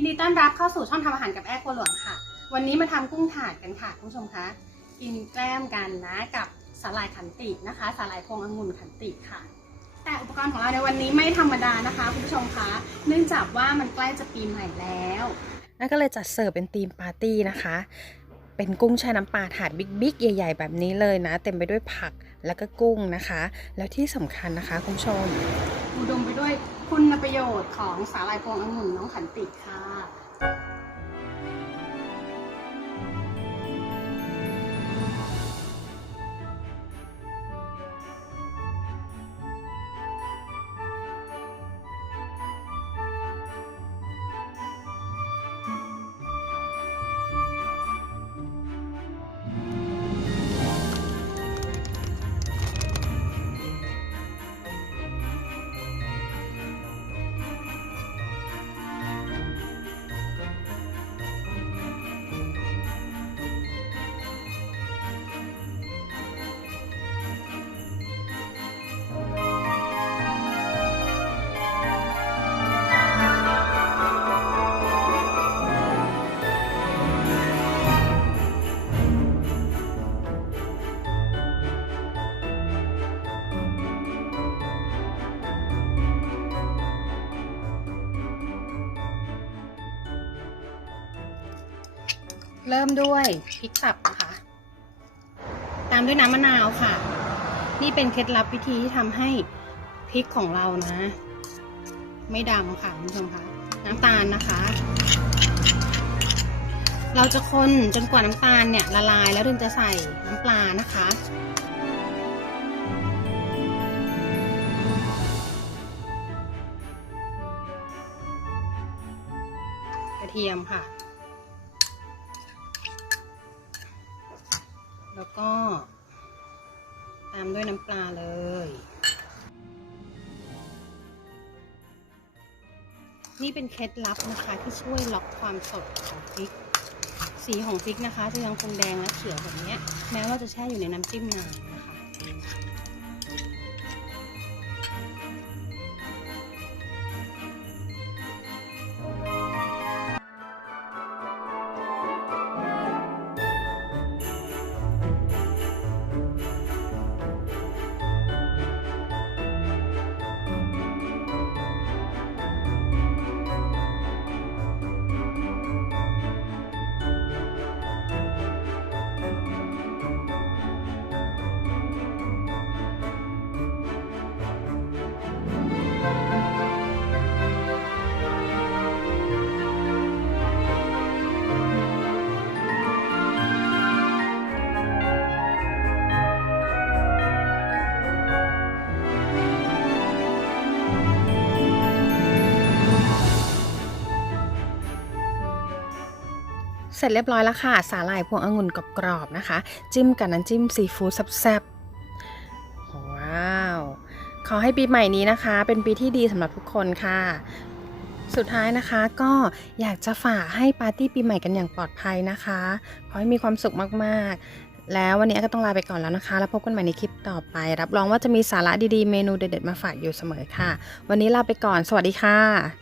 ยินดีต้อนรับเข้าสู่ช่องทำอาหารกับแอร์โคหลวงค่ะ วันนี้มาทำกุ้งถาดกันค่ะคุณผู้ชมคะกินแกล้มกันนะกับสาหร่ายขันตินะคะสาหร่ายพวงองุ่นขันติค่ะ แต่อุปกรณ์ของเราในวันนี้ไม่ธรรมดานะคะคุณผู้ชมคะเนื่องจากว่ามันใกล้จะปีใหม่แล้วนั่นก็เลยจัดเสิร์ฟเป็นธีมปาร์ตี้นะคะ เป็นกุ้งแช่น้ำปลาถาดบิ๊กๆใหญ่ ๆ แบบนี้เลยนะ เต็มไปด้วยผักแล้วก็กุ้งนะคะ แล้วที่สำคัญนะคะคุณผู้ชมอุดมไปด้วยคุณประโยชน์ของสาหร่ายพวงองุ่นน้องขันติค่ะ เริ่มด้วยพริกสับนะคะ ตามด้วยน้ำมะนาวค่ะ นี่เป็นเคล็ดลับวิธีที่ทำให้พริกของเรานะ ไม่ดำค่ะคุณผู้ชมคะน้ำตาลนะคะ เราจะคนจนกว่าน้ำตาลเนี่ยละลายแล้วถึงจะใส่น้ำปลานะคะกระเทียมค่ะ แล้วก็ ตามด้วยน้ำปลาเลย นี่เป็นเคล็ดลับนะคะที่ช่วยล็อกความสดของพริก สีของพริกนะคะจะยังคงแดงและเขียวแบบนี้แม้ว่าจะแช่อยู่ในน้ำจิ้มนาน เสร็จเรียบร้อยแล้วค่ะ สาหร่ายพวงองุ่นกรอบๆนะคะ จิ้มกับน้ำจิ้มซีฟู้ดแซ่บๆว้าวขอให้ปีใหม่นี้นะคะ เป็นปีที่ดีสำหรับทุกคนค่ะ สุดท้ายนะคะก็อยากจะฝากให้ปาร์ตี้ปีใหม่กันอย่างปลอดภัยนะคะขอให้มีความสุขมากๆ แล้ววันนี้ก็ต้องลาไปก่อนแล้วนะคะ แล้วพบกันใหม่ในคลิปต่อไป รับรองว่าจะมีสาระดีๆเมนูเด็ดๆมาฝากอยู่เสมอค่ะ วันนี้ลาไปก่อน สวัสดีค่ะ